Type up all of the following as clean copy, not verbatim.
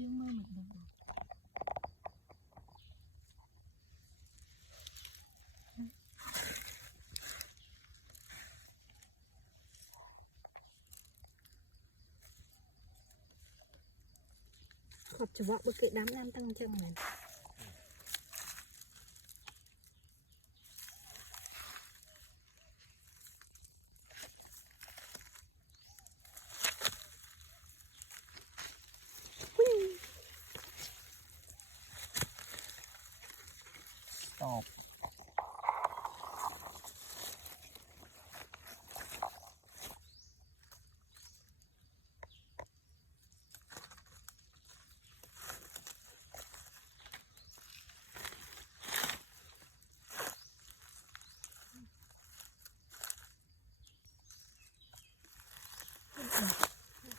យើងមើលមិនដឹងขอบจะบอกบกิดน้ำน้ำตั้งจังเลยตอบ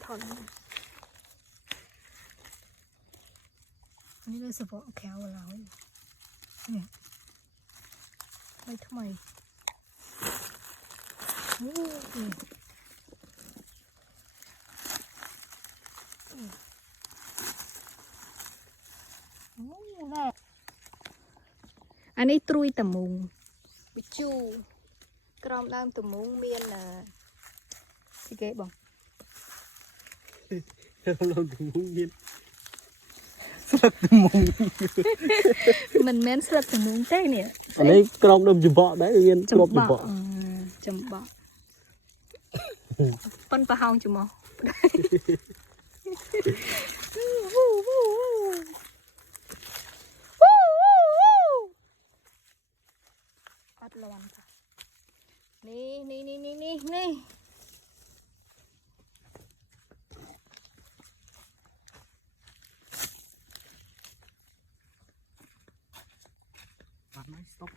ถอนอันนี้เลยเฉพาะแควเราเนี่ยไม่ทำไมโอ้ยแน่อันนี้ตรุยตะมุงบิจูกรอมดามตะมุงเมียนที่เก๋บอก เราลองถึงมุ้งยินสลักถึงมุ้ง มันแม่นสลักตะมุงใช่เนี่ย อันนี้กรอบดมจุบะได้เรียนกรอบจุบะ จำบอกปั้นปลาเฮาจุมออัดระวังค่ะนี่ปัดไหม stop